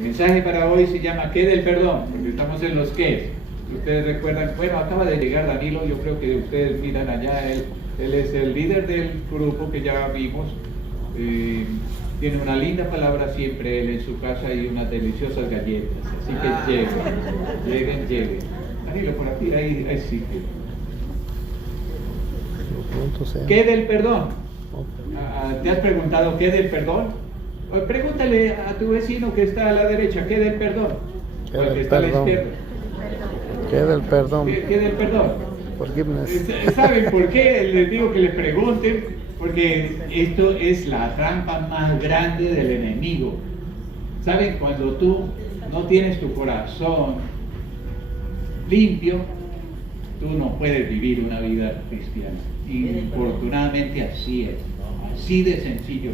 El mensaje para hoy se llama ¿qué del perdón? Porque estamos en los qué. Ustedes recuerdan, bueno, acaba de llegar Danilo, yo creo que ustedes miran allá, él es el líder del grupo que ya vimos. Tiene una linda palabra siempre él en su casa y unas deliciosas galletas. Así que lleguen. Danilo, por aquí hay sitio. ¿Qué del perdón? ¿Te has preguntado qué del perdón? Pregúntale a tu vecino que está a la derecha, ¿qué del perdón? ¿Qué que está a la izquierda. ¿Qué del perdón? ¿Qué del perdón? Forgiveness. ¿Saben por qué les digo que les pregunten? Porque esto es la trampa más grande del enemigo. ¿Saben? Cuando tú no tienes tu corazón limpio, tú no puedes vivir una vida cristiana. Infortunadamente así es, así de sencillo.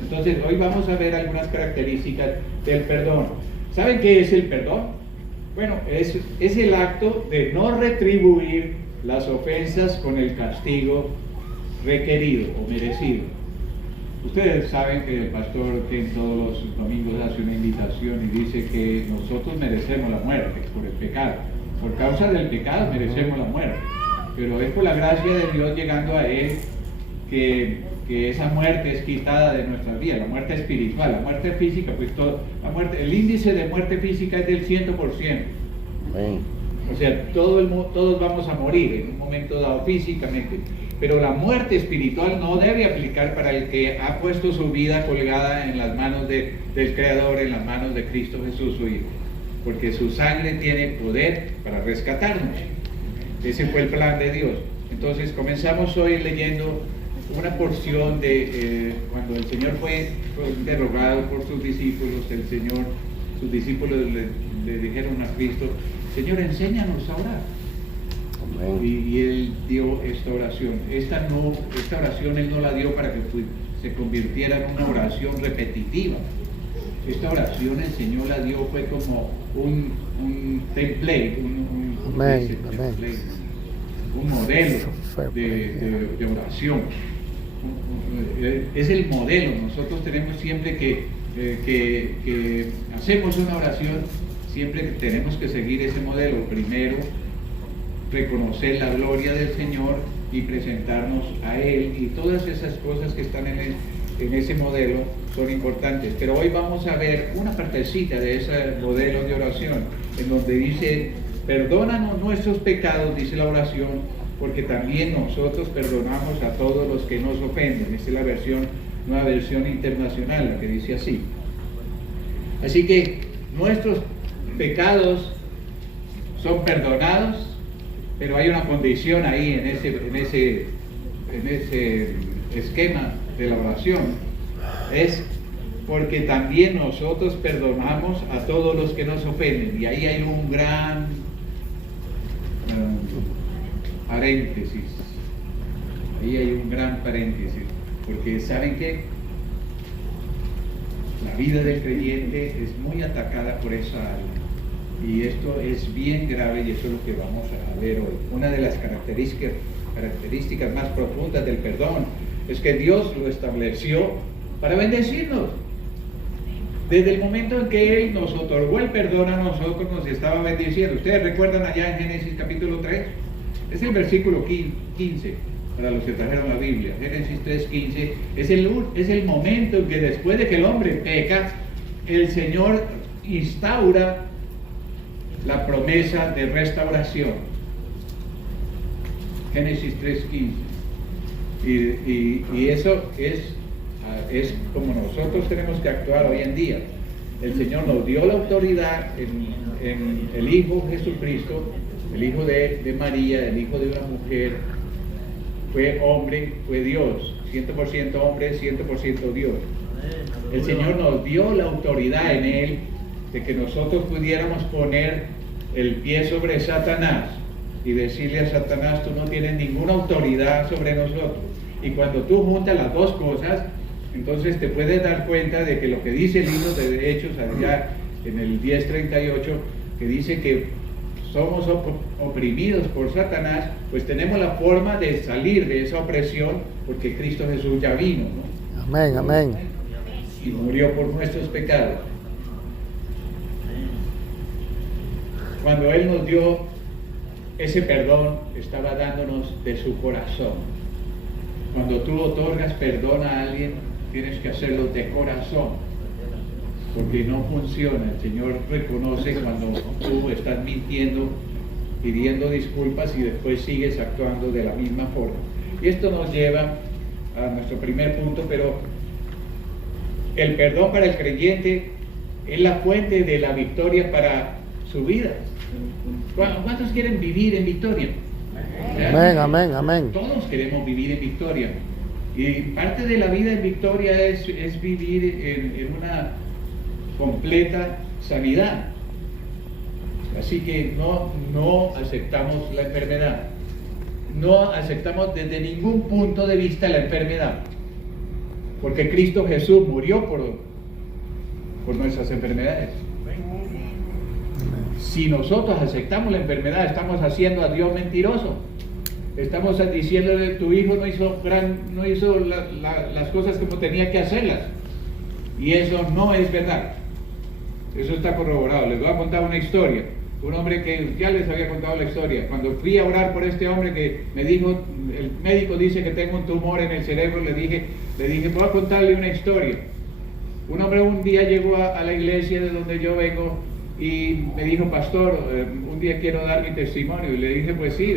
Entonces hoy vamos a ver algunas características del perdón. ¿Saben qué es el perdón? Bueno, es el acto de no retribuir las ofensas con el castigo requerido o merecido. Ustedes saben que el pastor que todos los domingos hace una invitación y dice que nosotros merecemos la muerte por el pecado. Por causa del pecado merecemos la muerte. Pero es por la gracia de Dios llegando a Él que esa muerte es quitada de nuestras vidas, la muerte espiritual, la muerte física, pues el índice de muerte física es del 100%. Amén. O sea, todos vamos a morir en un momento dado físicamente, pero la muerte espiritual no debe aplicar para el que ha puesto su vida colgada en las manos del Creador, en las manos de Cristo Jesús su Hijo, porque su sangre tiene poder para rescatarnos. Ese fue el plan de Dios. Entonces comenzamos hoy leyendo una porción de cuando el Señor fue interrogado por sus discípulos. Sus discípulos le dijeron a Cristo: Señor, enséñanos a orar. Amén. Y Él dio esta oración. Esta oración Él no la dio para que se convirtiera en una oración repetitiva. Esta oración el Señor la dio, fue como un template, un modelo de oración. Es el modelo. Nosotros tenemos siempre que hacemos una oración, siempre tenemos que seguir ese modelo. Primero, reconocer la gloria del Señor y presentarnos a Él, y todas esas cosas que están en ese modelo son importantes. Pero hoy vamos a ver una partecita de ese modelo de oración, en donde dice: perdónanos nuestros pecados, dice la oración, porque también nosotros perdonamos a todos los que nos ofenden. Esta es la nueva versión internacional, la que dice así. Así que nuestros pecados son perdonados, pero hay una condición ahí en ese esquema de la oración. Es porque también nosotros perdonamos a todos los que nos ofenden. Y ahí hay un gran paréntesis. Ahí hay un gran paréntesis. Porque ¿saben qué? La vida del creyente es muy atacada por esa área. Y esto es bien grave, y eso es lo que vamos a ver hoy. Una de las características más profundas del perdón es que Dios lo estableció para bendecirnos. Desde el momento en que Él nos otorgó el perdón a nosotros, nos estaba bendiciendo. Ustedes recuerdan allá en Génesis capítulo 3, es el versículo 15, para los que trajeron la Biblia. Génesis 3:15 es el momento en que después de que el hombre peca, el Señor instaura la promesa de restauración. Génesis 3:15. Y eso es como nosotros tenemos que actuar hoy en día. El Señor nos dio la autoridad en el Hijo Jesucristo, el Hijo de María, el Hijo de una mujer. Fue hombre, fue Dios, 100% hombre, 100% Dios. El Señor nos dio la autoridad en Él de que nosotros pudiéramos poner el pie sobre Satanás y decirle a Satanás: tú no tienes ninguna autoridad sobre nosotros. Y cuando tú juntas las dos cosas, entonces te puedes dar cuenta de que lo que dice el libro de Hechos allá en el 10:38, que dice que somos oprimidos por Satanás, pues tenemos la forma de salir de esa opresión, porque Cristo Jesús ya vino, ¿no? Amén, amén. Y murió por nuestros pecados. Cuando Él nos dio ese perdón, estaba dándonos de su corazón. Cuando tú otorgas perdón a alguien, tienes que hacerlo de corazón, porque no funciona. El Señor reconoce cuando tú estás mintiendo, pidiendo disculpas y después sigues actuando de la misma forma. Y esto nos lleva a nuestro primer punto, pero el perdón para el creyente es la fuente de la victoria para su vida. ¿Cuántos quieren vivir en victoria? Amén, amén, amén. Todos queremos vivir en victoria. Y parte de la vida en victoria es vivir en una completa sanidad. Así que no aceptamos la enfermedad. No aceptamos desde ningún punto de vista la enfermedad. Porque Cristo Jesús murió por nuestras enfermedades. Si nosotros aceptamos la enfermedad, estamos haciendo a Dios mentiroso. Estamos diciéndole, tu hijo no hizo las cosas como tenía que hacerlas. Y eso no es verdad. Eso está corroborado. Les voy a contar una historia. Un hombre que ya les había contado la historia. Cuando fui a orar por este hombre que me dijo, el médico dice que tengo un tumor en el cerebro, le dije, voy a contarle una historia. Un hombre un día llegó a la iglesia de donde yo vengo y me dijo, pastor, un día quiero dar mi testimonio. Y le dije, pues sí,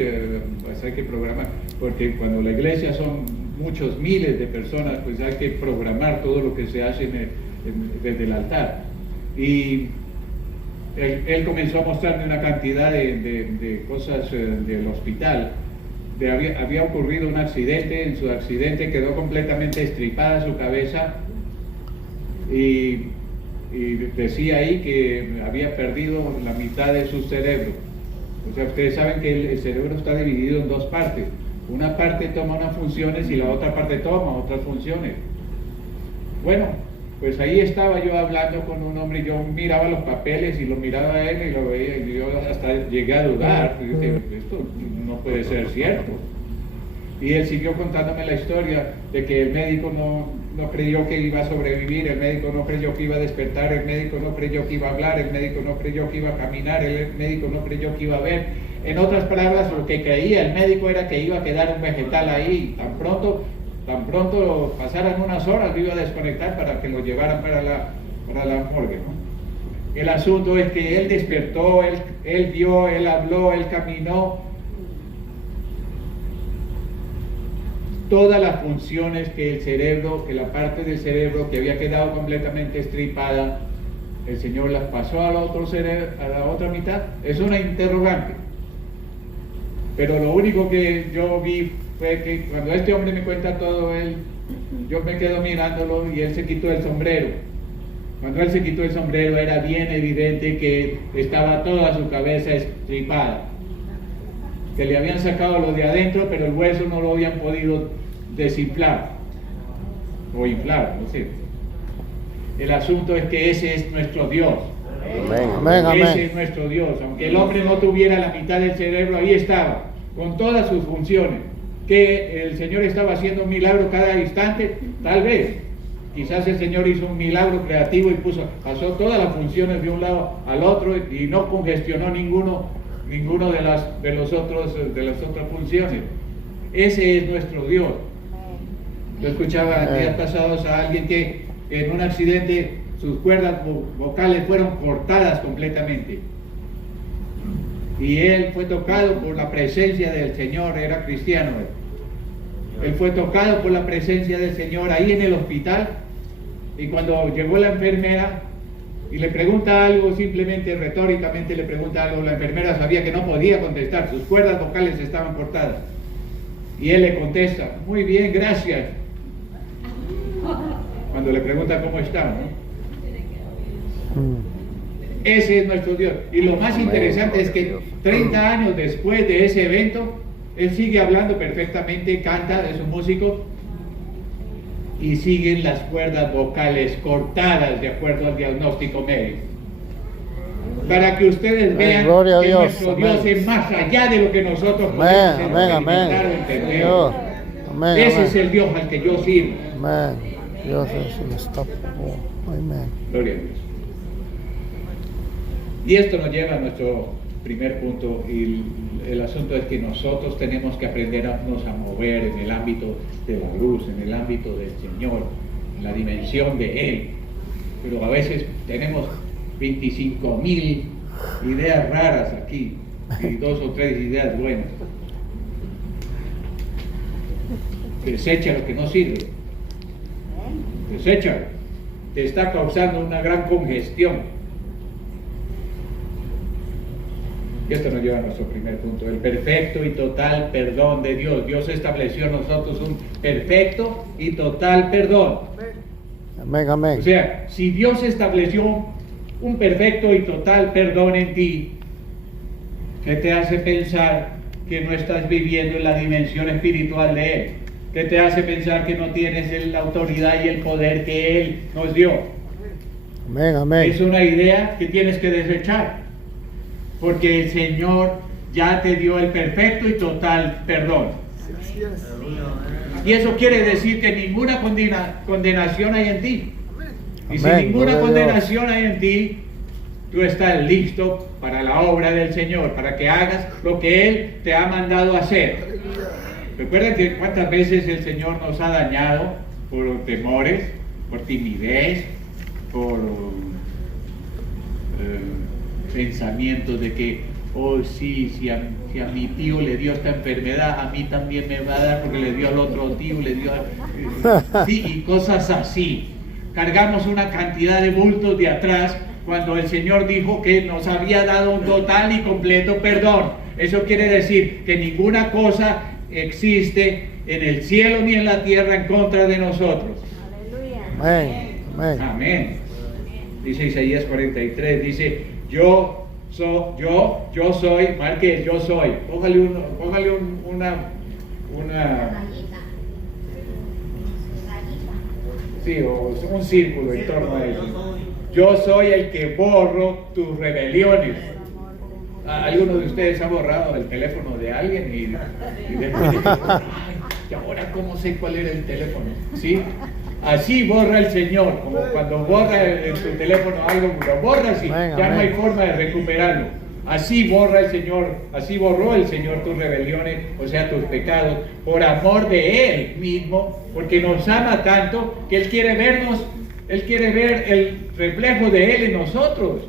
pues hay que programar, porque cuando la iglesia son muchos miles de personas, pues hay que programar todo lo que se hace desde el altar. Y él comenzó a mostrarme una cantidad de cosas del hospital. Había ocurrido un accidente, en su accidente quedó completamente estripada su cabeza y decía ahí que había perdido la mitad de su cerebro. O sea, ustedes saben que el cerebro está dividido en dos partes. Una parte toma unas funciones y la otra parte toma otras funciones. Bueno, pues ahí estaba yo hablando con un hombre, yo miraba los papeles y lo miraba a él y lo veía, y yo hasta llegué a dudar, y dije, esto no puede ser cierto. Y él siguió contándome la historia de que el médico no creyó que iba a sobrevivir, el médico no creyó que iba a despertar, el médico no creyó que iba a hablar, el médico no creyó que iba a caminar, el médico no creyó que iba a ver. En otras palabras, lo que creía el médico era que iba a quedar un vegetal ahí, tan pronto pasaran unas horas, lo iba a desconectar para que lo llevaran para la morgue, ¿no? El asunto es que él despertó, él vio, él habló, él caminó. Todas las funciones que la parte del cerebro que había quedado completamente estripada, el Señor las pasó a la otra mitad. Es una interrogante. Pero lo único que yo vi fue que cuando este hombre me cuenta todo, yo me quedo mirándolo y él se quitó el sombrero. Cuando él se quitó el sombrero era bien evidente que estaba toda su cabeza estripada. Que le habían sacado lo de adentro, pero el hueso no lo habían podido desinflar o inflar, no sé. El asunto es que ese es nuestro Dios. Amén, amén, amén. Ese es nuestro Dios. Aunque el hombre no tuviera la mitad del cerebro, ahí estaba, con todas sus funciones. Que el Señor estaba haciendo un milagro cada instante, tal vez. Quizás el Señor hizo un milagro creativo y pasó todas las funciones de un lado al otro y no congestionó ninguno de las otras funciones. Ese es nuestro Dios. Yo escuchaba días pasados a alguien que en un accidente sus cuerdas vocales fueron cortadas completamente. Y él fue tocado por la presencia del Señor, era cristiano. Él fue tocado por la presencia del Señor ahí en el hospital. Y cuando llegó la enfermera y le pregunta algo, simplemente retóricamente le pregunta algo, la enfermera sabía que no podía contestar, sus cuerdas vocales estaban cortadas. Y él le contesta, muy bien, gracias. Cuando le pregunta cómo está, ¿no? Ese es nuestro Dios. Y lo más interesante es que 30 años después de ese evento, él sigue hablando perfectamente, canta, es un músico, y siguen las cuerdas vocales cortadas de acuerdo al diagnóstico médico. Para que ustedes vean que nuestro Dios es más allá de lo que nosotros podemos experimentar o entender. Ese es el Dios al que yo sirvo. Amén. Dios es unstoppable. Amén. Gloria a Dios. Y esto nos lleva a nuestro primer punto, y el asunto es que nosotros tenemos que aprendernos a mover en el ámbito de la luz, en el ámbito del Señor, en la dimensión de Él. Pero a veces tenemos 25,000 ideas raras aquí y 2 o 3 ideas buenas. Desecha lo que no sirve. Desecha. Te está causando una gran congestión. Y esto nos lleva a nuestro primer punto, el perfecto y total perdón de Dios. Dios estableció en nosotros un perfecto y total perdón. Amén, amén. O sea, si Dios estableció un perfecto y total perdón en ti, ¿qué te hace pensar que no estás viviendo en la dimensión espiritual de Él? ¿Qué te hace pensar que no tienes la autoridad y el poder que Él nos dio? Amén, amén. Es una idea que tienes que desechar. Porque el Señor ya te dio el perfecto y total perdón. Y eso quiere decir que ninguna condenación hay en ti. Y si ninguna condenación hay en ti, tú estás listo para la obra del Señor, para que hagas lo que Él te ha mandado hacer. Recuerda que cuántas veces el Señor nos ha dañado por temores, por timidez, por pensamientos de que, oh sí, si a mi tío le dio esta enfermedad, a mí también me va a dar porque le dio al otro tío, le dio sí, y cosas así. Cargamos una cantidad de bultos de atrás cuando el Señor dijo que nos había dado un total y completo perdón. Eso quiere decir que ninguna cosa existe en el cielo ni en la tierra en contra de nosotros. Amén, amén. Amén. Dice Isaías 43, dice, yo soy, marque, yo soy. Póngale una sí, o un círculo en torno a eso. Yo soy el que borro tus rebeliones. ¿Alguno de ustedes ha borrado el teléfono de alguien y después dice, ay, ¿y ahora cómo sé cuál era el teléfono? ¿Sí? Así borra el Señor, como cuando borra en tu teléfono algo, lo borras y ya no hay forma de recuperarlo. Así borra el Señor, así borró el Señor tus rebeliones, o sea, tus pecados, por amor de Él mismo, porque nos ama tanto que Él quiere vernos, Él quiere ver el reflejo de Él en nosotros.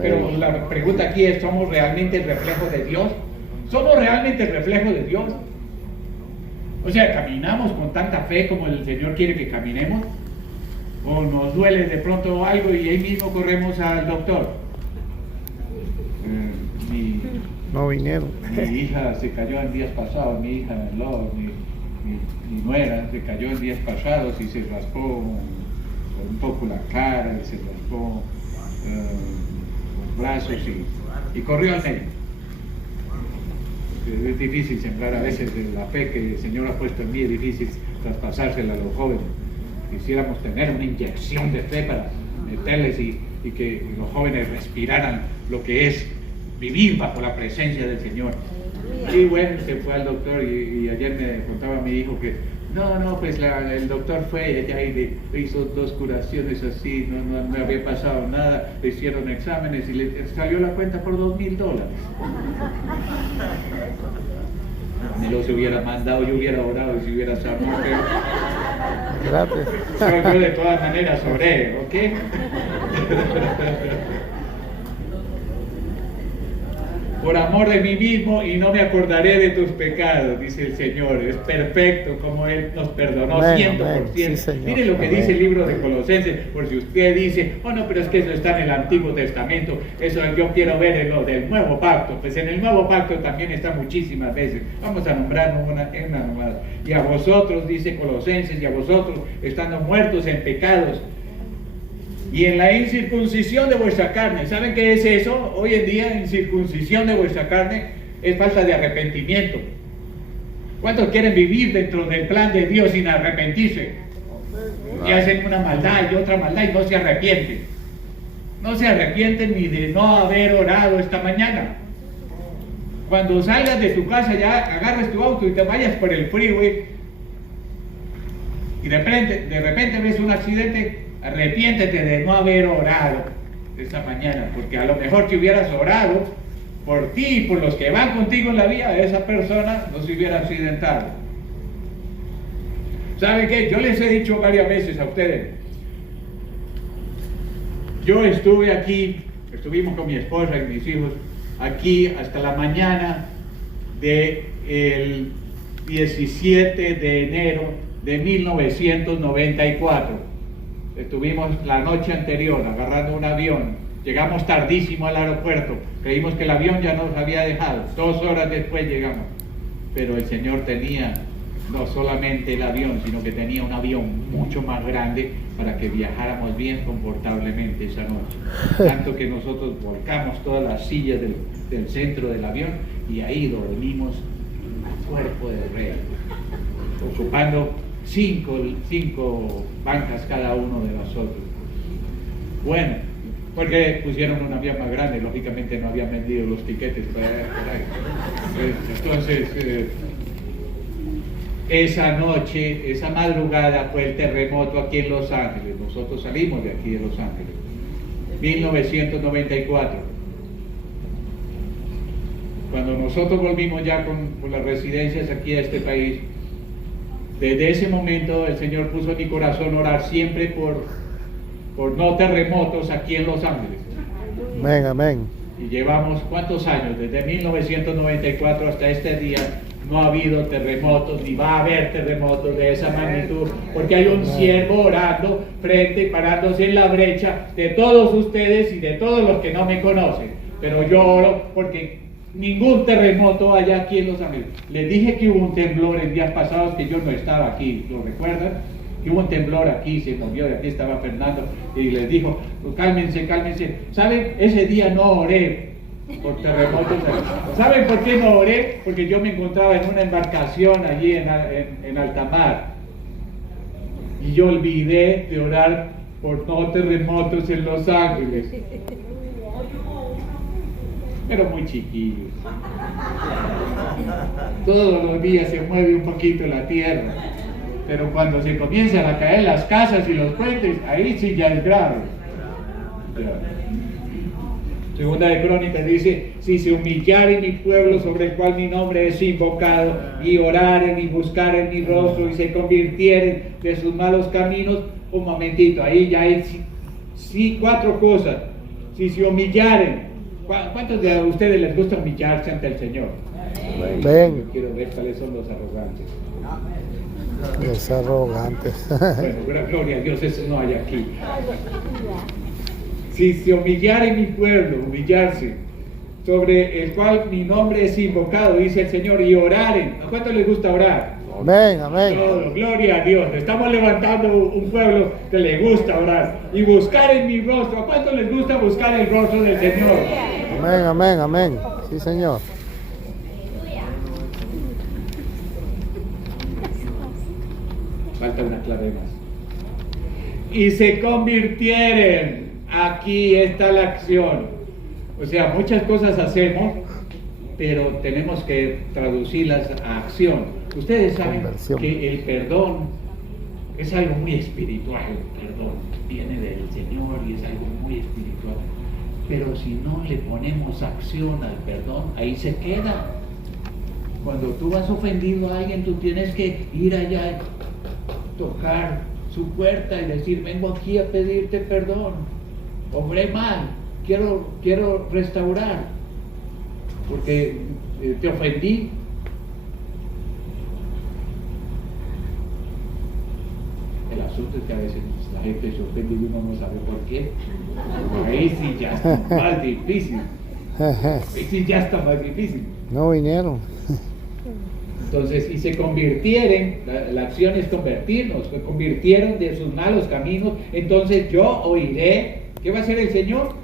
Pero la pregunta aquí es, ¿somos realmente el reflejo de Dios? ¿Somos realmente el reflejo de Dios? O sea, ¿caminamos con tanta fe como el Señor quiere que caminemos? ¿O nos duele de pronto algo y ahí mismo corremos al doctor? No vinieron. Mi hija se cayó en días pasados, mi hija mi nuera se cayó en días pasados y se raspó un poco la cara y se raspó los brazos y corrió al médico. Es difícil sembrar a veces la fe que el Señor ha puesto en mí, es difícil traspasársela a los jóvenes. Quisiéramos tener una inyección de fe para meterles y que los jóvenes respiraran lo que es vivir bajo la presencia del Señor. Y bueno, se fue al doctor y ayer me contaba mi hijo que pues el doctor fue allá y le hizo 2 curaciones así, no había pasado nada, le hicieron exámenes y le salió la cuenta por $2,000. Me los hubiera mandado, yo hubiera orado y si hubiera sabido, pero yo de todas maneras oré, ¿ok? Por amor de mí mismo y no me acordaré de tus pecados, dice el Señor. Es perfecto como Él nos perdonó 100%. Sí, mire lo que dice el libro de Colosenses, por si usted dice, oh no, pero es que eso está en el Antiguo Testamento, eso yo quiero ver en lo del Nuevo Pacto. Pues en el Nuevo Pacto también está muchísimas veces. Vamos a nombrarnos una nomás. Y a vosotros, dice Colosenses, y a vosotros, estando muertos en pecados, y en la incircuncisión de vuestra carne. ¿Saben qué es eso? Hoy en día, incircuncisión de vuestra carne es falta de arrepentimiento. ¿Cuántos quieren vivir dentro del plan de Dios sin arrepentirse? Y hacen una maldad y otra maldad y no se arrepienten. No se arrepienten ni de no haber orado esta mañana. Cuando salgas de tu casa ya agarres tu auto y te vayas por el freeway y de repente ves un accidente. Arrepiéntete de no haber orado esta mañana, porque a lo mejor si hubieras orado, por ti y por los que van contigo en la vida, esa persona no se hubiera accidentado. ¿Saben qué? Yo les he dicho varias veces a ustedes, yo estuve aquí, estuvimos con mi esposa y mis hijos aquí hasta la mañana del 17 de enero de 1994. Estuvimos la noche anterior agarrando un avión, llegamos tardísimo al aeropuerto, creímos que el avión ya nos había dejado, 2 horas después llegamos, pero el Señor tenía no solamente el avión, sino que tenía un avión mucho más grande para que viajáramos bien confortablemente esa noche. Tanto que nosotros volcamos todas las sillas del centro del avión y ahí dormimos al cuerpo del rey, ocupando cinco bancas cada uno de nosotros. Bueno, porque pusieron un avión más grande, lógicamente no habían vendido los tiquetes por ahí. Entonces, esa noche, esa madrugada fue el terremoto aquí en Los Ángeles. Nosotros salimos de aquí de Los Ángeles. 1994. Cuando nosotros volvimos ya con las residencias aquí a este país, desde ese momento el Señor puso en mi corazón orar siempre por no terremotos aquí en Los Ángeles. Amén, amén. Y llevamos ¿cuántos años? Desde 1994 hasta este día no ha habido terremotos, ni va a haber terremotos de esa magnitud, porque hay un siervo orando parándose en la brecha de todos ustedes y de todos los que no me conocen. Pero yo oro porque ningún terremoto haya aquí en Los Ángeles. Les dije que hubo un temblor en días pasados que yo no estaba aquí, ¿lo recuerdan? Que hubo un temblor aquí, se movió, de aquí estaba Fernando y les dijo, cálmense, cálmense. ¿Saben? Ese día no oré por terremotos. ¿Saben por qué no oré? Porque yo me encontraba en una embarcación allí en alta mar y yo olvidé de orar por no terremotos en Los Ángeles. Pero muy chiquillos. Todos los días se mueve un poquito la tierra, pero cuando se comienzan a caer las casas y los puentes, ahí sí ya es grave. Segunda de Crónicas dice, si se humillare mi pueblo sobre el cual mi nombre es invocado, y oraren y buscaren mi rostro y se convirtieren de sus malos caminos, un momentito, ahí ya hay 4 cosas. Si se humillaren, ¿cuántos de ustedes les gusta humillarse ante el Señor? Ven. Quiero ver cuáles son los arrogantes. Los arrogantes. Bueno, gloria a Dios, eso no hay aquí. Si se humillare mi pueblo, humillarse, sobre el cual mi nombre es invocado, dice el Señor, y oraren. ¿A cuánto les gusta orar? Amén, amén. Todo, gloria a Dios. Estamos levantando un pueblo que le gusta orar. Y buscar en mi rostro. ¿A cuánto les gusta buscar el rostro del Señor? Amén, amén, amén. Sí, Señor. Falta una clave más. Y se convirtieren. Aquí está la acción. O sea, muchas cosas hacemos, pero tenemos que traducirlas a acción. Ustedes saben que el perdón es algo muy espiritual. El perdón viene del Señor y es algo muy espiritual. Pero si no le ponemos acción al perdón, ahí se queda. Cuando tú has ofendido a alguien, tú tienes que ir allá, tocar su puerta y decir, vengo aquí a pedirte perdón. Obré mal, quiero restaurar, porque te ofendí. El asunto es que a veces la gente se ofende y uno no sabe por qué. Ahí sí ya está más difícil. Ahí sí ya está más difícil. No vinieron. Entonces, y se convirtieren, la acción es convertirnos, se convirtieron de sus malos caminos, entonces yo oiré. ¿Qué va a hacer el Señor?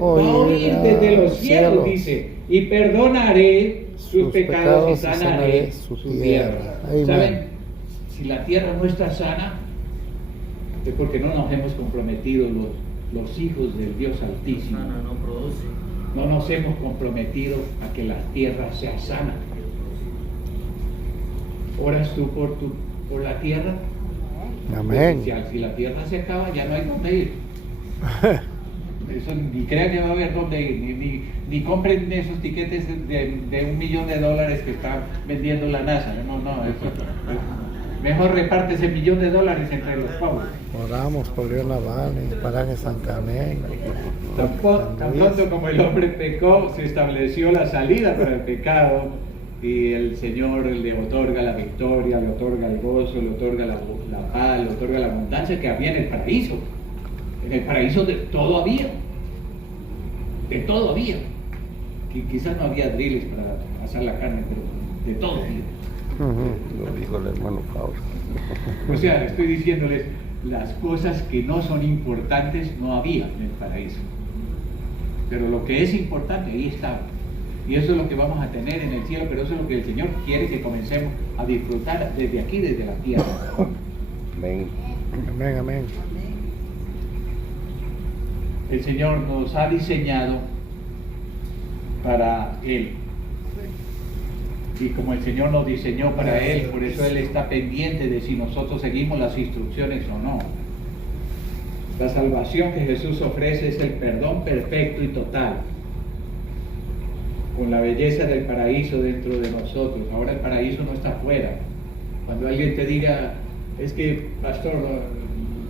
Va a oír desde los cielos, dice, y perdonaré sus pecados y sanaré su tierra. ¿Saben? Si la tierra no está sana, es porque no nos hemos comprometido los hijos del Dios Altísimo. No nos hemos comprometido a que la tierra sea sana. ¿Oras tú por la tierra? Amén. Pues, si la tierra se acaba, ya no hay dónde ir. eso ni crean que va a haber donde ir, ni compren esos tiquetes de $1 millón que está vendiendo la NASA. No, mejor reparte ese $1 millón entre los pobres. Oramos por Dios Naval, en el paraje San Carmen. Tan pronto como el hombre pecó, se estableció la salida para el pecado y el Señor le otorga la victoria, le otorga el gozo, le otorga la paz, le otorga la abundancia que había en el paraíso. En el paraíso de todo había. Quizás no había driles para asar la carne, pero de todo había. Lo dijo el hermano Pablo. O sea, estoy diciéndoles, las cosas que no son importantes no había en el paraíso. Pero lo que es importante, ahí estaba. Y eso es lo que vamos a tener en el cielo, pero eso es lo que el Señor quiere que comencemos a disfrutar desde aquí, desde la tierra. Amén. Amén, amén. El Señor nos ha diseñado para Él. Y como el Señor nos diseñó para Él, por eso Él está pendiente de si nosotros seguimos las instrucciones o no. La salvación que Jesús ofrece es el perdón perfecto y total, con la belleza del paraíso dentro de nosotros. Ahora el paraíso no está afuera. Cuando alguien te diga, es que pastor,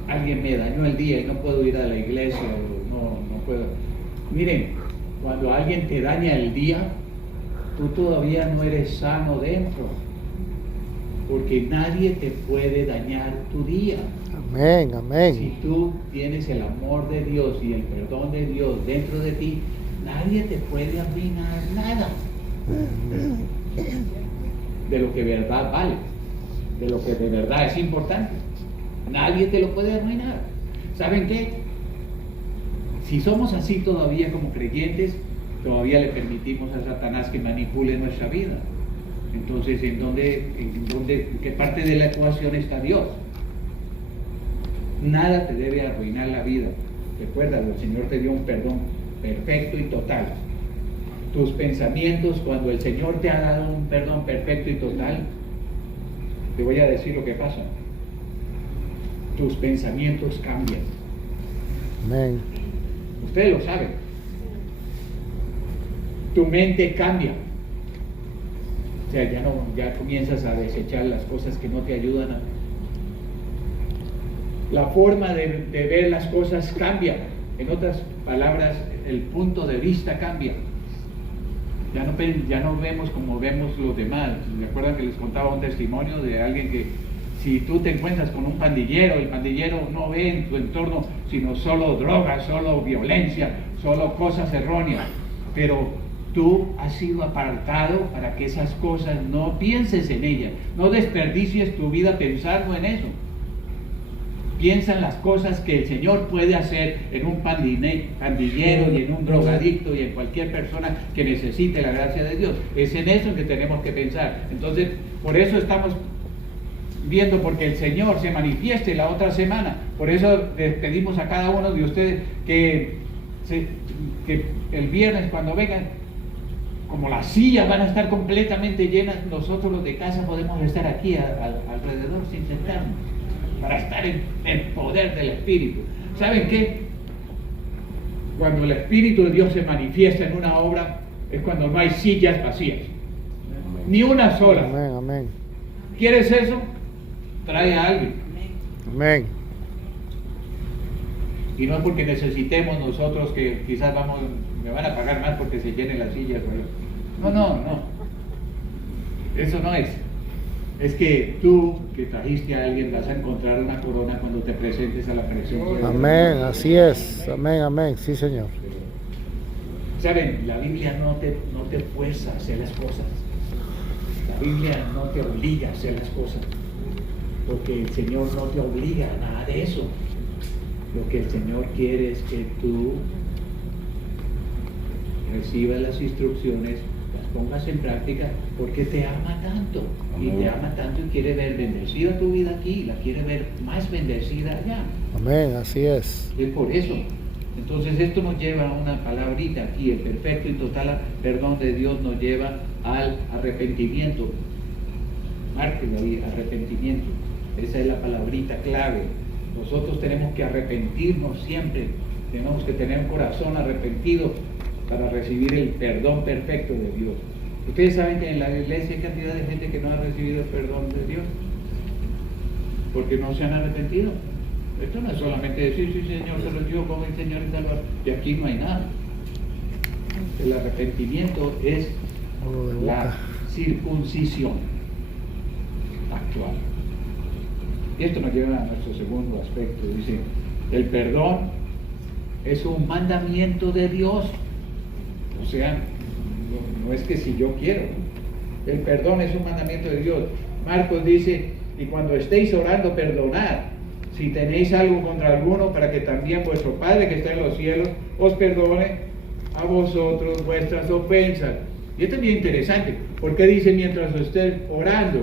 alguien me dañó el día y no puedo ir a la iglesia, no puedo. Miren, cuando alguien te daña el día, tú todavía no eres sano dentro, porque nadie te puede dañar tu día. Amén, amén. Si tú tienes el amor de Dios y el perdón de Dios dentro de ti, nadie te puede arruinar nada de lo que de verdad vale, de lo que de verdad es importante. Nadie te lo puede arruinar. ¿Saben qué? Si somos así todavía como creyentes, todavía le permitimos a Satanás que manipule nuestra vida. Entonces, ¿en qué parte de la ecuación está Dios? Nada te debe arruinar la vida. Recuerda, el Señor te dio un perdón perfecto y total. Tus pensamientos, cuando el Señor te ha dado un perdón perfecto y total, te voy a decir lo que pasa. Tus pensamientos cambian. Amén. Ustedes lo saben. Tu mente cambia. O sea, ya comienzas a desechar las cosas que no te ayudan a... La forma de ver las cosas cambia. En otras palabras, el punto de vista cambia. Ya no vemos como vemos los demás. ¿Recuerdan que les contaba un testimonio de alguien que si tú te encuentras con un pandillero, el pandillero no ve en tu entorno sino solo drogas, solo violencia, solo cosas erróneas? Pero tú has sido apartado para que esas cosas no pienses en ellas, no desperdicies tu vida pensando en eso. Piensa en las cosas que el Señor puede hacer en un pandillero y en un drogadicto y en cualquier persona que necesite la gracia de Dios. Es en eso que tenemos que pensar. Entonces, por eso estamos viendo, porque el Señor se manifieste la otra semana. Por eso les pedimos a cada uno de ustedes que el viernes cuando vengan, como las sillas van a estar completamente llenas, nosotros los de casa podemos estar aquí alrededor sin sentarnos, para estar en el poder del Espíritu. ¿Saben qué? Cuando el Espíritu de Dios se manifiesta en una obra, es cuando no hay sillas vacías. Ni una sola. Amén, amén. ¿Quieres eso? Trae a alguien. Amén. Y no es porque necesitemos nosotros que quizás me van a pagar más porque se llenen las sillas. No. Eso no es. Es que tú, que trajiste a alguien, vas a encontrar una corona cuando te presentes a la presencia de Dios. Amén, así es. Amén, amén. Sí, Señor. Saben, la Biblia no te fuerza a hacer las cosas. La Biblia no te obliga a hacer las cosas. Porque el Señor no te obliga a nada de eso. Lo que el Señor quiere es que tú recibas las instrucciones, las pongas en práctica, porque te ama tanto. Y te ama tanto y quiere ver bendecida tu vida aquí, la quiere ver más bendecida allá. Amén, así es. Es por eso. Entonces esto nos lleva a una palabrita aquí, el perfecto y total perdón de Dios nos lleva al arrepentimiento. Márquenlo ahí, arrepentimiento. Esa es la palabrita clave. Nosotros tenemos que arrepentirnos siempre Tenemos que tener un corazón arrepentido para recibir el perdón perfecto de Dios. Ustedes saben que en la iglesia hay cantidad de gente que no ha recibido el perdón de Dios porque no se han arrepentido. Esto no es solamente decir, sí Señor, solo yo como el Señor y Salvador, y aquí no hay nada. El arrepentimiento es la circuncisión actual. Y esto nos lleva a nuestro segundo aspecto. Dice, el perdón es un mandamiento de Dios. O sea, no es que si yo quiero. El perdón es un mandamiento de Dios. Marcos dice, y cuando estéis orando, perdonad si tenéis algo contra alguno, para que también vuestro Padre que está en los cielos os perdone a vosotros vuestras ofensas. Y esto es bien interesante. ¿Por qué dice mientras estés orando?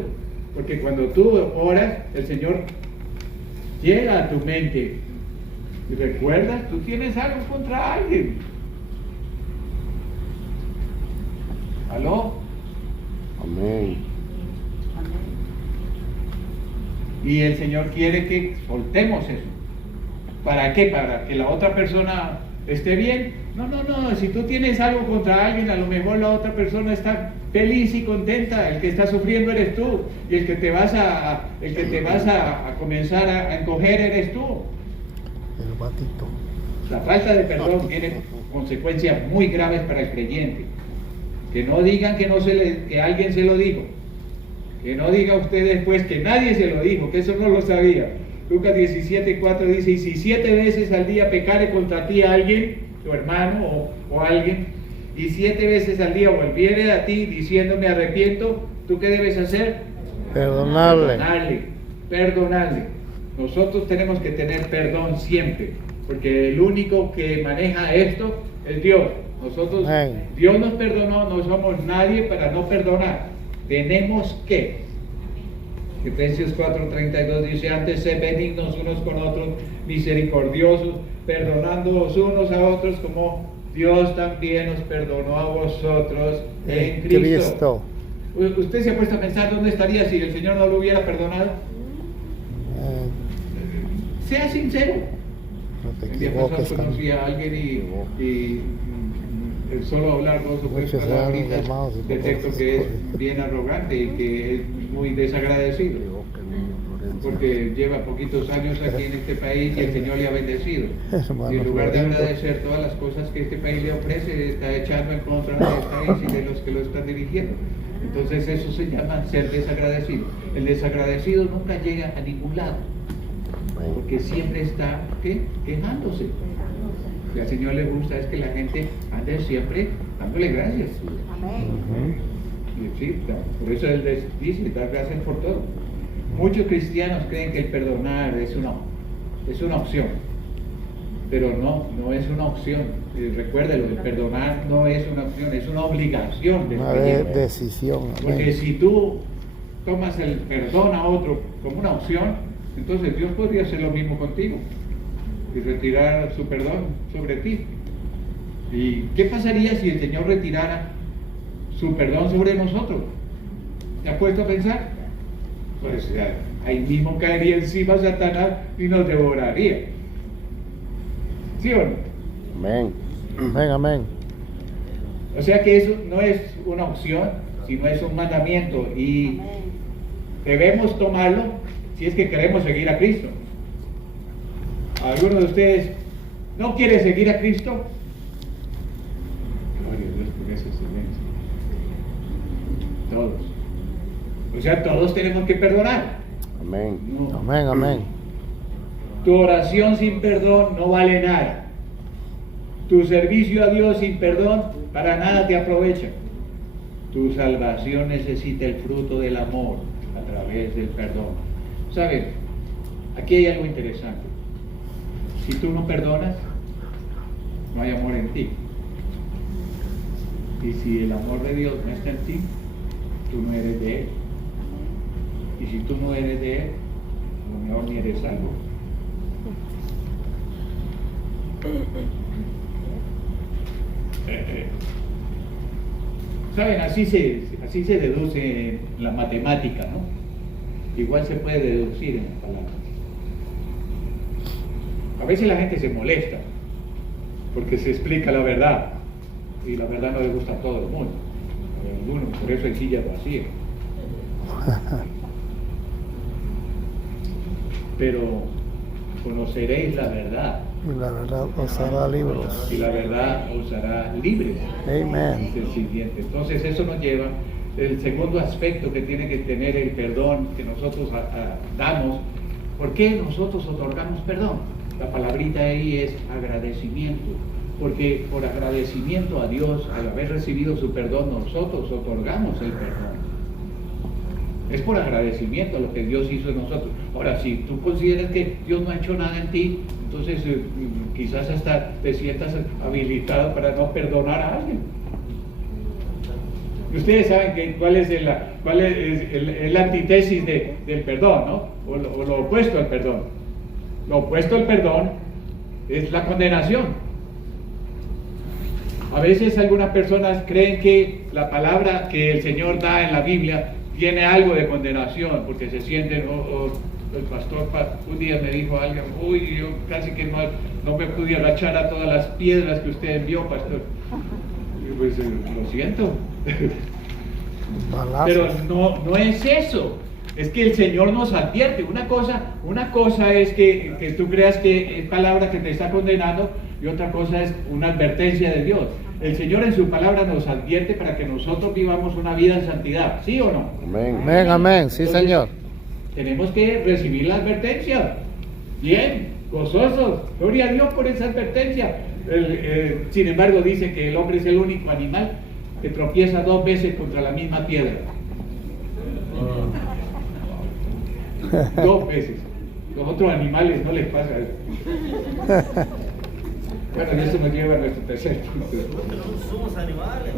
Porque cuando tú oras, el Señor llega a tu mente y recuerdas, tú tienes algo contra alguien. ¿Aló? Amén. Y el Señor quiere que soltemos eso. ¿Para qué? ¿Para que la otra persona esté bien? No. Si tú tienes algo contra alguien, a lo mejor la otra persona está feliz y contenta. El que está sufriendo eres tú. Y el que te vas a comenzar a encoger eres tú. El batito. La falta de perdón tiene consecuencias muy graves para el creyente. Que no digan que alguien se lo dijo. Que no diga usted después que nadie se lo dijo, que eso no lo sabía. Lucas 17:4 dice, y si 7 veces al día pecare contra ti alguien, tu hermano o alguien, y 7 veces al día volviere a ti diciendo me arrepiento, ¿tú qué debes hacer? Perdonarle. Nosotros tenemos que tener perdón siempre, porque el único que maneja esto es Dios. Nosotros, Dios nos perdonó, no somos nadie para no perdonar. Tenemos que. Efesios 4:32 dice, antes sed benignos unos con otros, misericordiosos, perdonándoos unos a otros como Dios también os perdonó a vosotros en Cristo. ¿Usted se ha puesto a pensar dónde estaría si el Señor no lo hubiera perdonado? Sea sincero. No te El día equivoques, pasado conocí a alguien y el solo hablar dos o tres palabritas detecto que es bien arrogante y que es muy desagradecido, porque lleva poquitos años aquí en este país y el Señor le ha bendecido, y en lugar de agradecer todas las cosas que este país le ofrece, está echando en contra del país y de los que lo están dirigiendo. Entonces eso se llama ser desagradecido. El desagradecido nunca llega a ningún lado, porque siempre está quejándose. Lo que al Señor le gusta es que la gente ande siempre dándole gracias. Amén. Sí, por eso Él les dice, dar gracias por todo. Muchos cristianos creen que el perdonar es una opción, pero no es una opción. Recuérdelo, el perdonar no es una opción, es una obligación del creyente. Decisión. Porque si tú tomas el perdón a otro como una opción, entonces Dios podría hacer lo mismo contigo y retirar su perdón sobre ti. ¿Y qué pasaría si el Señor retirara su perdón sobre nosotros? ¿Te has puesto a pensar? Pues ahí mismo caería encima Satanás y nos devoraría. ¿Sí o no? Amén. Amén. O sea que eso no es una opción, sino es un mandamiento y debemos tomarlo si es que queremos seguir a Cristo. ¿Alguno de ustedes no quiere seguir a Cristo? Gloria a Dios por ese silencio. Todos. O sea, todos tenemos que perdonar. Amén. No. Amén. Tu oración sin perdón no vale nada. Tu servicio a Dios sin perdón para nada te aprovecha. Tu salvación necesita el fruto del amor a través del perdón. ¿Sabes? Aquí hay algo interesante. Si tú no perdonas, no hay amor en ti. Y si el amor de Dios no está en ti, tú no eres de Él. Y si tú no eres de Él, a lo mejor ni eres salvo. ¿Saben? Así se deduce en la matemática, ¿no? Igual se puede deducir en las palabras. A veces la gente se molesta porque se explica la verdad, y la verdad no le gusta a todo el mundo, a algunos, por eso hay sillas vacías. Pero conoceréis la verdad, Y la verdad os hará libres. y la verdad os hará libres. Amén. Es el siguiente. Entonces eso nos lleva, el segundo aspecto que tiene que tener el perdón que nosotros damos. ¿Por qué nosotros otorgamos perdón? La palabrita ahí es agradecimiento, porque por agradecimiento a Dios, al haber recibido su perdón, nosotros otorgamos el perdón. Es por agradecimiento a lo que Dios hizo en nosotros. Ahora, si tú consideras que Dios no ha hecho nada en ti, entonces quizás hasta te sientas habilitado para no perdonar a alguien. Ustedes saben cuál es el antítesis del perdón, ¿no? O lo opuesto al perdón. Lo opuesto al perdón es la condenación. A veces algunas personas creen que la palabra que el Señor da en la Biblia tiene algo de condenación, porque se sienten, el pastor un día me dijo algo, uy, yo casi que no me pude agachar a todas las piedras que usted envió, pastor. Y pues lo siento. Pero no es eso. Es que el Señor nos advierte. Una cosa es que tú creas que es palabra que te está condenando, y otra cosa es una advertencia de Dios. El Señor en su palabra nos advierte para que nosotros vivamos una vida en santidad, ¿sí o no? Amén, amén, amén. Sí, Entonces, Señor. tenemos que recibir la advertencia. Bien, gozosos. Gloria a Dios por esa advertencia. Sin embargo, dice que el hombre es el único animal que tropieza 2 veces contra la misma piedra. 2 veces. Los otros animales no les pasa eso. Bueno, y eso nos lleva a nuestro tercer punto. Somos animales,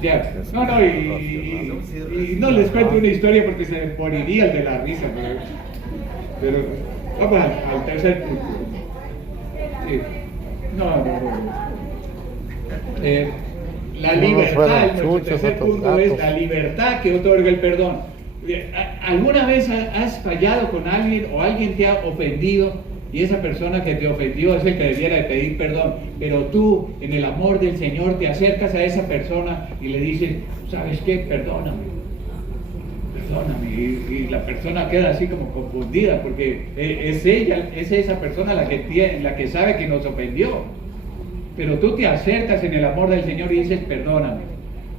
Ya. No, y no les cuento una historia porque se me moriría el de la risa, pero vamos al tercer punto. Sí. No. La libertad, nuestro tercer punto es la libertad que otorga el perdón. ¿Alguna vez has fallado con alguien o alguien te ha ofendido? Y esa persona que te ofendió es el que debiera de pedir perdón, pero tú en el amor del Señor te acercas a esa persona y le dices, ¿sabes qué? Perdóname, y la persona queda así como confundida porque es esa persona la que sabe que nos ofendió, pero tú te acercas en el amor del Señor y dices, perdóname.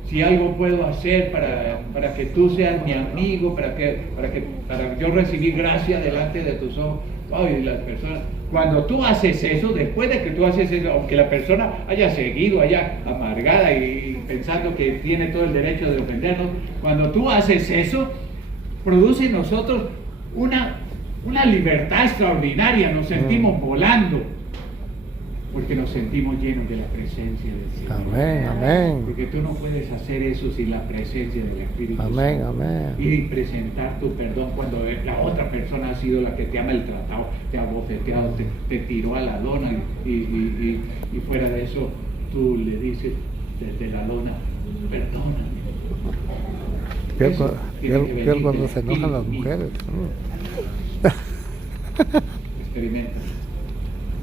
Si algo puedo hacer para que tú seas mi amigo, para yo recibir gracia delante de tus ojos. Ay, las personas, cuando tú haces eso, después de que tú haces eso, aunque la persona haya seguido allá amargada y pensando que tiene todo el derecho de ofendernos, cuando tú haces eso, produce en nosotros una libertad extraordinaria, nos sentimos volando, porque nos sentimos llenos de la presencia del Señor. Amén, amén. Porque tú no puedes hacer eso sin la presencia del Espíritu Amén, Santo. amén. Y presentar tu perdón cuando la otra persona ha sido la que te ha maltratado, te ha bofeteado, te tiró a la lona y fuera de eso tú le dices desde la lona, perdóname. Peor cuando se enojan las mujeres. Experimenta.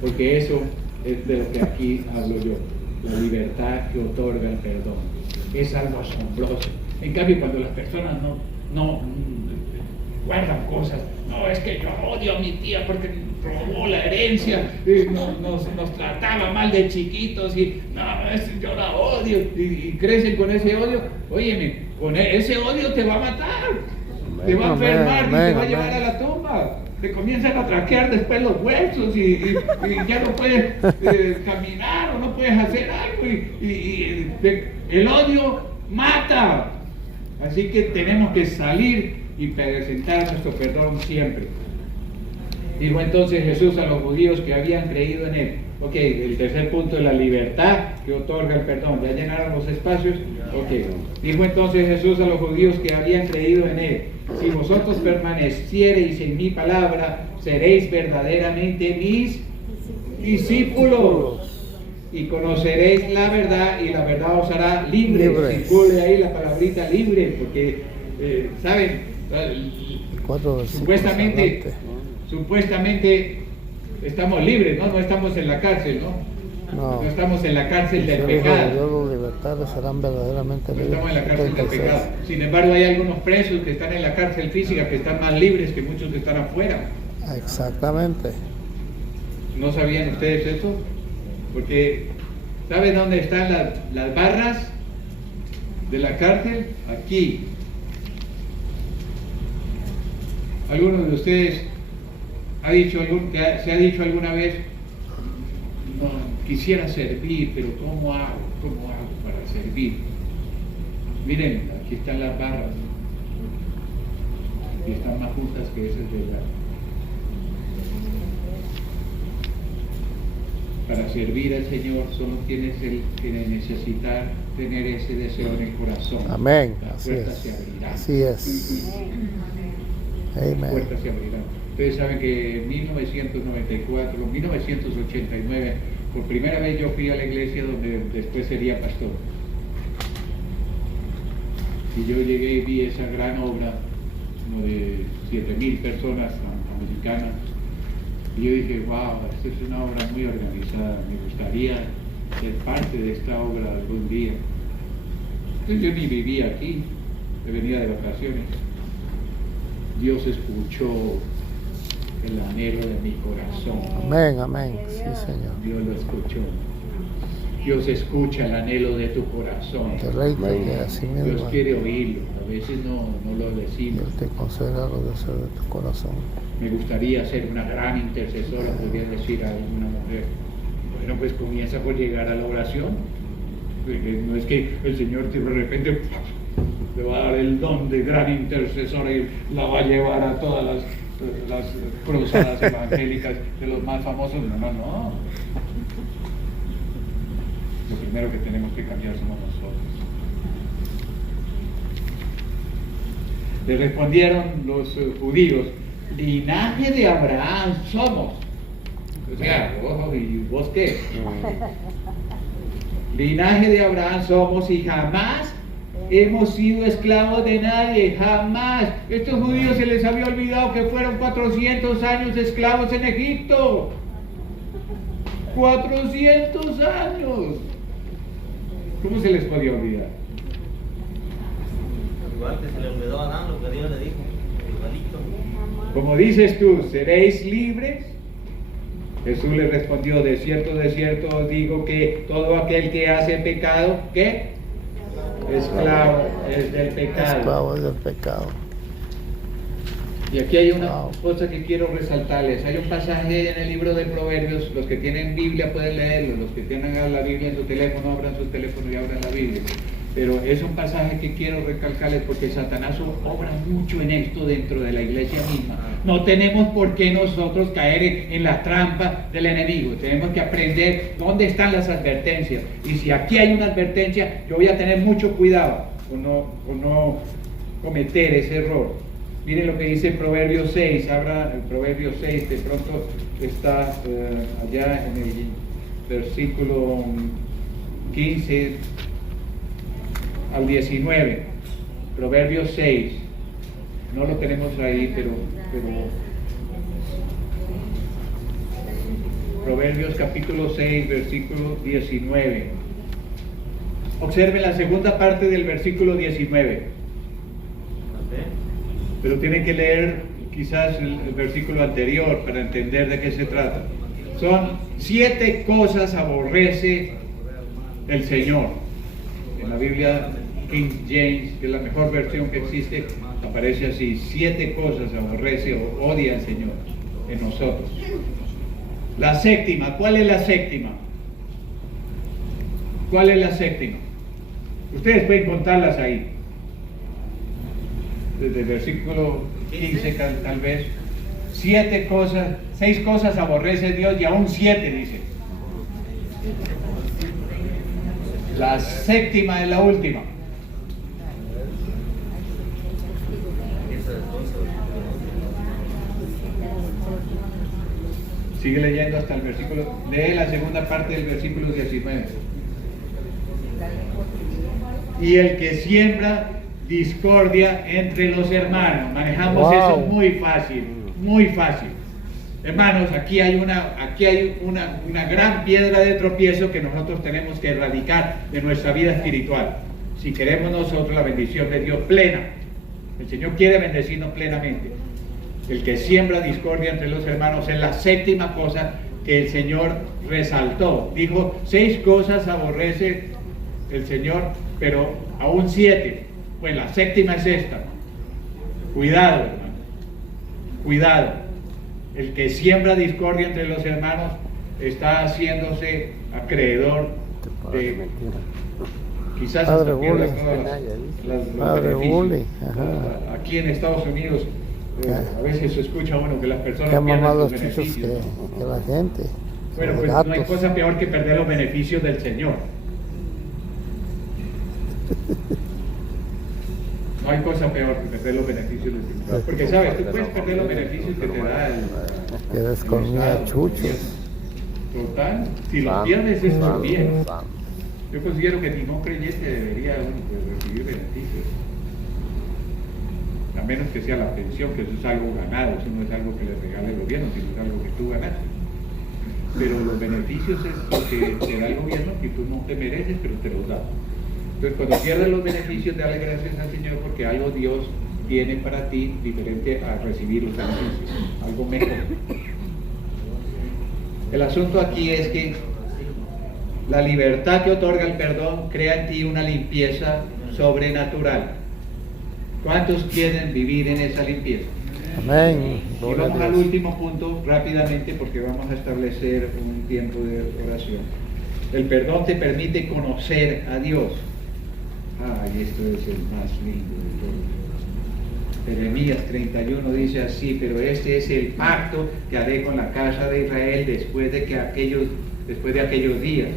Porque eso es de lo que aquí hablo yo, la libertad que otorga el perdón. Es algo asombroso. En cambio, cuando las personas no guardan cosas, no, es que yo odio a mi tía porque robó la herencia, nos trataba mal de chiquitos y no, yo la odio y crecen con ese odio. Óyeme, con ese odio te va a matar, te va a enfermar y te va a llevar a la tumba. Te comienzan a traquear después los huesos y ya no puedes caminar o no puedes hacer algo y el odio mata. Así que tenemos que salir y presentar nuestro perdón siempre. Dijo entonces Jesús a los judíos que habían creído en él. Ok, el tercer punto es la libertad que otorga el perdón. ¿Ya llenaron los espacios? Ok. Dijo entonces Jesús a los judíos que habían creído en él. Si vosotros permaneciereis en mi palabra, seréis verdaderamente mis discípulos. Y conoceréis la verdad y la verdad os hará libres. Circule ahí la palabrita libre, porque, ¿saben? Supuestamente estamos libres, ¿no? No estamos en la cárcel, ¿no? No. No estamos en la cárcel del Dios dijo, pecado. los libertades serán verdaderamente No libres. estamos en la cárcel del 36. pecado. Sin embargo, hay algunos presos que están en la cárcel física que están más libres que muchos que están afuera. Exactamente. ¿No sabían ustedes eso? Porque, ¿saben dónde están las barras de la cárcel? Aquí. ¿Alguno de ustedes se ha dicho alguna vez, no, quisiera servir, pero ¿cómo hago? ¿Cómo hago para servir? Miren, aquí están las barras. Y están más juntas que esas de verdad. Para servir al Señor solo tienes que necesitar tener ese deseo en el corazón. Amén. Las Así puertas se es. abrirán. Así es. Las Amén. puertas se abrirán. Ustedes saben que en 1994, 1989, por primera vez yo fui a la iglesia donde después sería pastor. Y yo llegué y vi esa gran obra, como de 7,000 personas americanas. Y yo dije, wow, esta es una obra muy organizada, me gustaría ser parte de esta obra algún día. Entonces yo ni vivía aquí, me venía de vacaciones. Dios escuchó el anhelo de mi corazón. Amén, amén. Sí, Señor. Dios lo escuchó. Dios escucha el anhelo de tu corazón. Deleite que así Dios mismo quiere oírlo, a veces no lo decimos. Él te conceda los deseos de tu corazón. Me gustaría ser una gran intercesora, podría decir a alguna mujer. Bueno, pues comienza por llegar a la oración. Porque no es que el Señor de repente le va a dar el don de gran intercesora y la va a llevar a todas las cruzadas evangélicas de los más famosos. No. Lo primero que tenemos que cambiar somos nosotros. Le respondieron los judíos, linaje de Abraham somos. O sea, ojo, ¿y vos qué? Linaje de Abraham somos y jamás hemos sido esclavos de nadie, jamás. Estos judíos se les había olvidado que fueron 400 años esclavos en Egipto. 400 años. ¿Cómo se les podía olvidar? Igual que se le olvidó a Adán lo que Dios le dijo. Igualito. Como dices tú, ¿seréis libres? Jesús le respondió, de cierto os digo que todo aquel que hace pecado, ¿qué? Esclavo es del pecado. Esclavos del pecado. Y aquí hay una Wow. cosa que quiero resaltarles. Hay un pasaje en el libro de Proverbios, los que tienen Biblia pueden leerlo, los que tienen la Biblia en su teléfono, abran su teléfono y abran la Biblia. Pero es un pasaje que quiero recalcarles porque Satanás obra mucho en esto dentro de la iglesia misma. No tenemos por qué nosotros caer en la trampa del enemigo. Tenemos que aprender dónde están las advertencias. Y si aquí hay una advertencia, yo voy a tener mucho cuidado con no cometer ese error. Miren lo que dice Proverbios 6, abra el Proverbios 6, de pronto está allá en el versículo 15 al 19, Proverbios 6, no lo tenemos ahí, pero Proverbios capítulo 6, versículo 19. Observen la segunda parte del versículo 19. Pero tienen que leer quizás el versículo anterior para entender de qué se trata. Son 7 cosas aborrece el Señor. En la Biblia King James, que es la mejor versión que existe, aparece así: 7 cosas aborrece o odia el Señor en nosotros. La séptima, ¿cuál es la séptima? ¿Cuál es la séptima? Ustedes pueden contarlas ahí. Desde el versículo 15 tal vez. 7 cosas, 6 cosas aborrece Dios y aún 7 dice. La séptima es la última. Sigue leyendo hasta el versículo, lee la segunda parte del versículo 19. Y el que siembra discordia entre los hermanos. Manejamos eso muy fácil, muy fácil. Hermanos, aquí hay una gran piedra de tropiezo que nosotros tenemos que erradicar de nuestra vida espiritual. Si queremos nosotros la bendición de Dios plena, el Señor quiere bendecirnos plenamente. El que siembra discordia entre los hermanos es la séptima cosa que el Señor resaltó. Dijo, 6 cosas aborrece el Señor, pero aún 7. Pues la séptima es esta. Cuidado, hermano. Cuidado. El que siembra discordia entre los hermanos está haciéndose acreedor de... Quizás Padre pierda Bully. todas los Padre beneficios. Bully, ajá. Aquí en Estados Unidos a veces se escucha uno que las personas Qué pierden mamados sus chuchos beneficios. que la gente. Bueno, los pues no hay gatos. cosa peor que perder los beneficios del Señor. No hay cosa peor que perder los beneficios del Señor. Porque sabes, tú puedes perder los beneficios que te da Que descomía chuchos. Total, si los pierdes es por bien. Yo considero que ningún creyente debería recibir beneficios. A menos que sea la pensión, que eso es algo ganado, eso no es algo que le regale el gobierno, sino es algo que tú ganaste. Pero los beneficios es lo que te da el gobierno, que tú no te mereces, pero te los da. Entonces, cuando pierdes los beneficios, dale gracias al Señor, porque algo Dios tiene para ti diferente a recibir los beneficios, algo mejor. El asunto aquí es que la libertad que otorga el perdón crea en ti una limpieza sobrenatural. ¿Cuántos quieren vivir en esa limpieza? Amén. Y Gloria vamos a al Dios. último punto rápidamente porque vamos a establecer un tiempo de oración. El perdón te permite conocer a Dios. Ay, esto es el más lindo de todos. Jeremías 31 dice así, pero este es el pacto que haré con la casa de Israel después de aquellos días.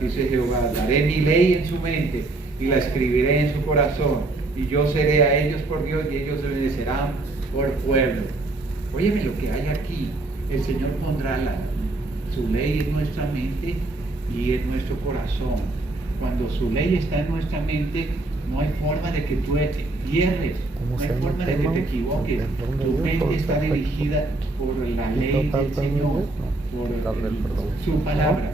Dice Jehová, daré mi ley en su mente y la escribiré en su corazón. Y yo seré a ellos por Dios y ellos me serán por pueblo. Óyeme lo que hay aquí. El Señor pondrá su ley en nuestra mente y en nuestro corazón. Cuando su ley está en nuestra mente, no hay forma de que tú pierdes, no hay forma de que te equivoques. Tu mente está dirigida por la ley del Señor, por su palabra.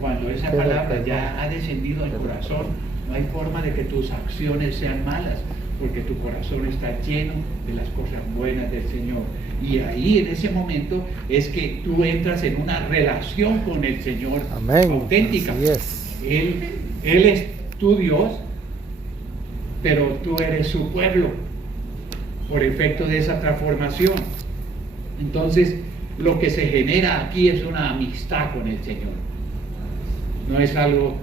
Cuando esa palabra ya ha descendido al corazón, no hay forma de que tus acciones sean malas, porque tu corazón está lleno de las cosas buenas del Señor. Y ahí en ese momento es que tú entras en una relación con el Señor. Amén. Auténtica. Así es. Él es tu Dios, pero tú eres su pueblo por efecto de esa transformación. Entonces, lo que se genera aquí es una amistad con el Señor. No es algo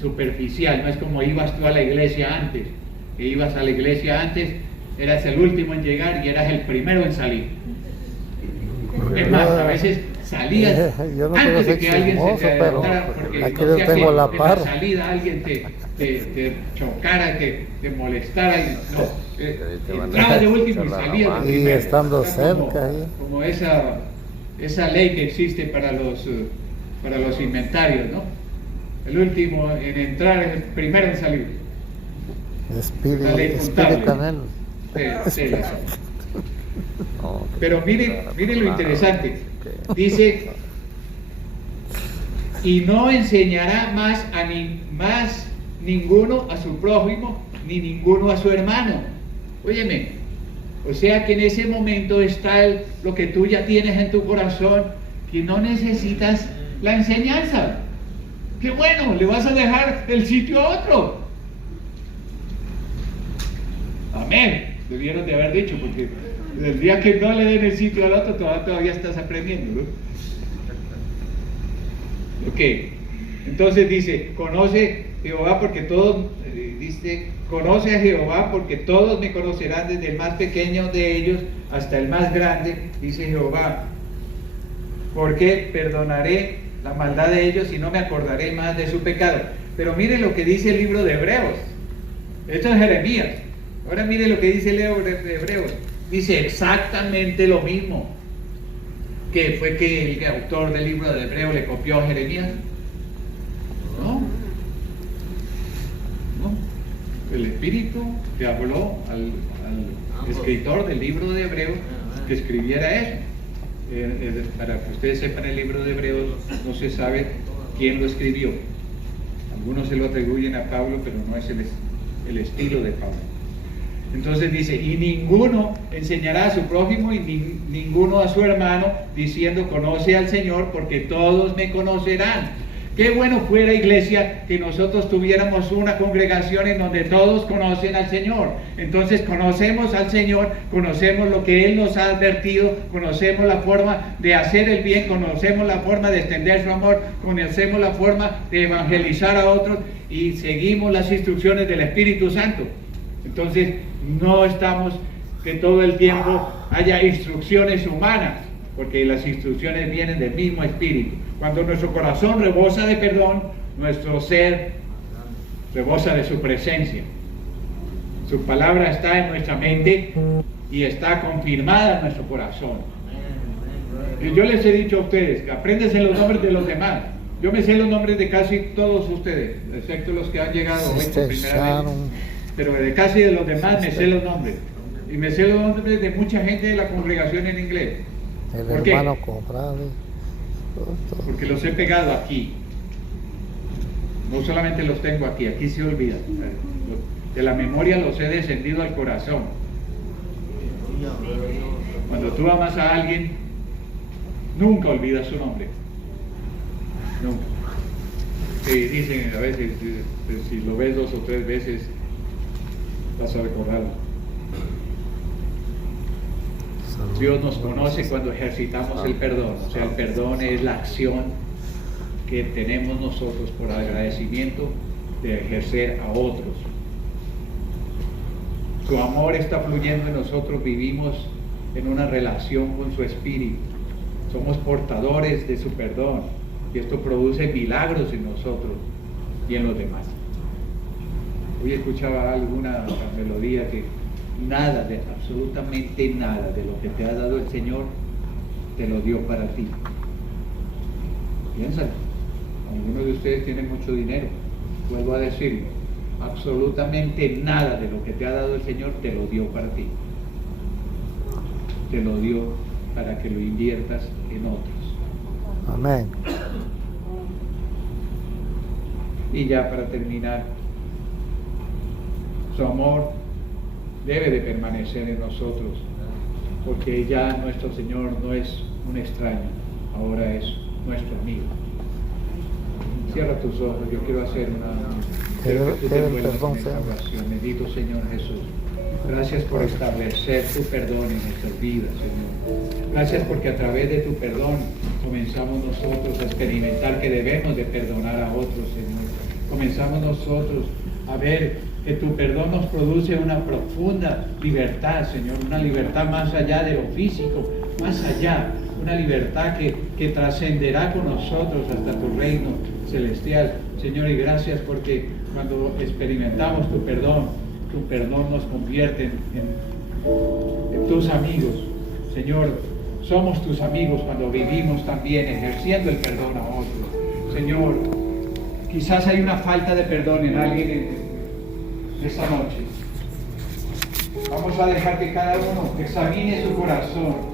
superficial, no es como ibas tú a la iglesia antes. Que ibas a la iglesia antes, eras el último en llegar y eras el primero en salir. Es más, a veces salías yo no antes de soy que alguien se te chismoso, pero adelantara, porque aquí no yo sea tengo que la en par. la salida alguien te chocara, te molestara, y no, entrabas de último y salías de Y primero. estando Está como- cerca, ¿eh? como esa ley que existe para los inventarios, ¿no? El último en entrar es el primero en salir. La ley contable. Canel. Sí, la sé. Pero mire lo interesante. Dice, y no enseñará más ninguno a su prójimo, ni ninguno a su hermano. Óyeme, o sea que en ese momento está lo que tú ya tienes en tu corazón, que no necesitas la enseñanza. ¡Qué bueno! Le vas a dejar el sitio a otro. Amén. Debieron de haber dicho, porque el día que no le den el sitio al otro, todavía estás aprendiendo, ¿no? Ok. Entonces dice, conoce Jehová porque todos, conoce a Jehová porque todos me conocerán, desde el más pequeño de ellos hasta el más grande, dice Jehová. Porque perdonaré la maldad de ellos y no me acordaré más de su pecado. Pero mire lo que dice el libro de Hebreos. Esto es Jeremías. Ahora mire lo que dice el libro de Hebreos. Dice exactamente lo mismo. ¿Que fue que el autor del libro de Hebreos le copió a Jeremías? No. El Espíritu le habló al escritor del libro de Hebreos que escribiera eso. Para que ustedes sepan, el libro de Hebreos no se sabe quién lo escribió. Algunos se lo atribuyen a Pablo, pero no es el estilo de Pablo. Entonces dice, y ninguno enseñará a su prójimo y ninguno a su hermano, diciendo, conoce al Señor, porque todos me conocerán. Qué bueno fuera, iglesia, que nosotros tuviéramos una congregación en donde todos conocen al Señor. Entonces conocemos al Señor, conocemos lo que Él nos ha advertido, conocemos la forma de hacer el bien, conocemos la forma de extender su amor, conocemos la forma de evangelizar a otros y seguimos las instrucciones del Espíritu Santo. Entonces no estamos que todo el tiempo haya instrucciones humanas, porque las instrucciones vienen del mismo Espíritu. Cuando nuestro corazón rebosa de perdón, nuestro ser rebosa de su presencia. Su palabra está en nuestra mente y está confirmada en nuestro corazón. Y yo les he dicho a ustedes, apréndense los nombres de los demás. Yo me sé los nombres de casi todos ustedes, excepto los que han llegado hoy por primera vez. Pero de casi de los demás me sé los nombres. Y me sé los nombres de mucha gente de la congregación en inglés. El ¿Por qué? hermano comprado. Porque los he pegado aquí. No solamente los tengo aquí, aquí se olvidan. De la memoria los he descendido al corazón. Cuando tú amas a alguien, nunca olvidas su nombre. Nunca. Sí, dicen a veces, si lo ves 2 o 3 veces, vas a recordarlo. Dios nos conoce cuando ejercitamos el perdón. O sea, el perdón es la acción que tenemos nosotros por agradecimiento de ejercer a otros. Su amor está fluyendo en nosotros, vivimos en una relación con su Espíritu. Somos portadores de su perdón y esto produce milagros en nosotros y en los demás. Hoy escuchaba alguna melodía que nada, absolutamente nada de lo que te ha dado el Señor te lo dio para ti. Piénsalo. Algunos de ustedes tienen mucho dinero, vuelvo a decirlo, absolutamente nada de lo que te ha dado el Señor te lo dio para ti. Te lo dio para que lo inviertas en otros. Amén. Y ya para terminar, su amor debe de permanecer en nosotros, porque ya nuestro Señor no es un extraño, ahora es nuestro amigo. Cierra tus ojos, yo quiero hacer quiero que tú te envuelvas en esta oración. Bendito Señor Jesús, gracias por establecer tu perdón en nuestras vidas, Señor. Gracias porque a través de tu perdón comenzamos nosotros a experimentar que debemos de perdonar a otros, Señor. Comenzamos nosotros a ver que tu perdón nos produce una profunda libertad, Señor, una libertad más allá de lo físico, más allá, una libertad que trascenderá con nosotros hasta tu reino celestial, Señor, y gracias porque cuando experimentamos tu perdón nos convierte en tus amigos, Señor. Somos tus amigos cuando vivimos también ejerciendo el perdón a otros, Señor. Quizás hay una falta de perdón en alguien esta noche. Vamos a dejar que cada uno examine su corazón